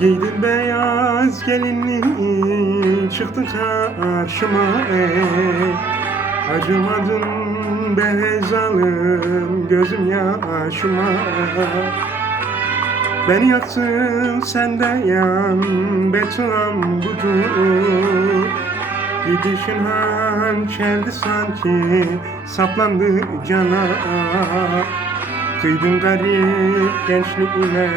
Giydin beyaz gelinliği çıktın karşıma ey Acımadın be zalim gözüm yaşıma Beni yaktın sen de yan beton budur. Gidişin hançerdi sanki saplandı cana. Kıydın garip gençliğime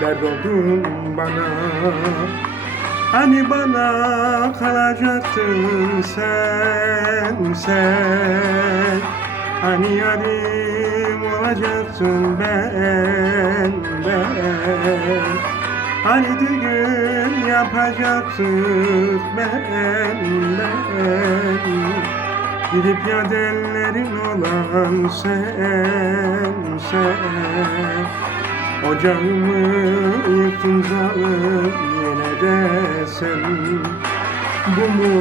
dert oldun bana. Hani bana kalacaktın sen sen? Hani yarim olacaktın ben ben? Hani düğün yapacaktık ben ben? Gidip yadellerin olan sen sen Ocağımı zalim yine de sen. Bu mu,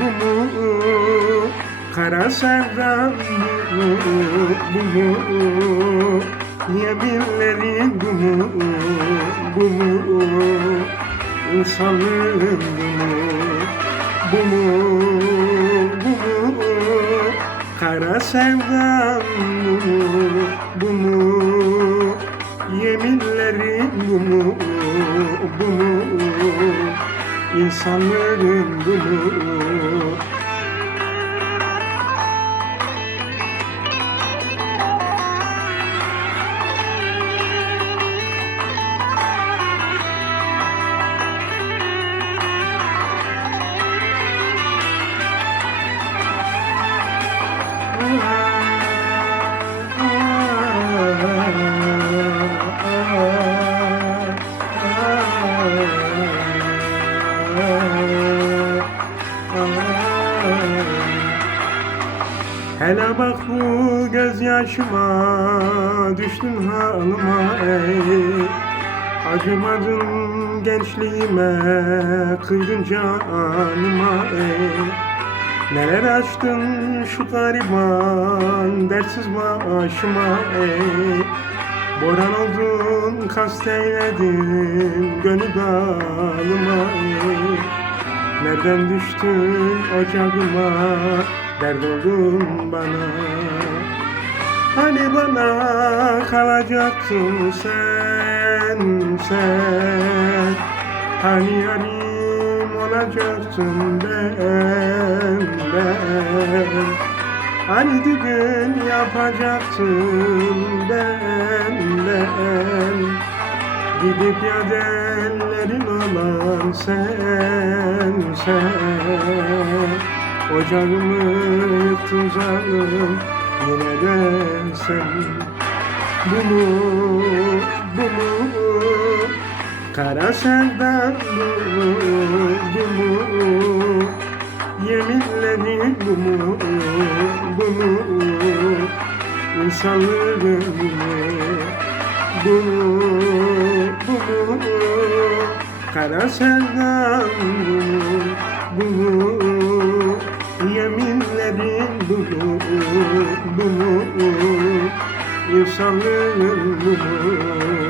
bu mu? Kara sevdam bu mu, bu mu? Bu mu, bu mu? Bu mu, bu mu, bu mu? Kara sevdam bu mu, bu mu İnsanlığın bu Hele bak bu gözyaşıma düştün halıma ey. Acımadın gençliğime kıydın canıma ey. Neler açtın şu gariban dertsiz başıma ey. Boran oldun kasteyledin gönül dalıma ey. Nereden düştün ocağıma dert oldun bana. Hani bana kalacaktın sen sen. Hani yarim olacaktın ben ben. Hani düğün yapacaktın ben ben. Gidip yadellerin olan sen sen Ocağımı zalim yine de sen Bu mu, bu mu? Kara sevdan bu bu mu? Yeminlerin bu mu, bu mu? İnsanlığın bu mu, bu mu, Kara sevdan bu bu mu yeminlerin bunu bunu insanlığın bunu.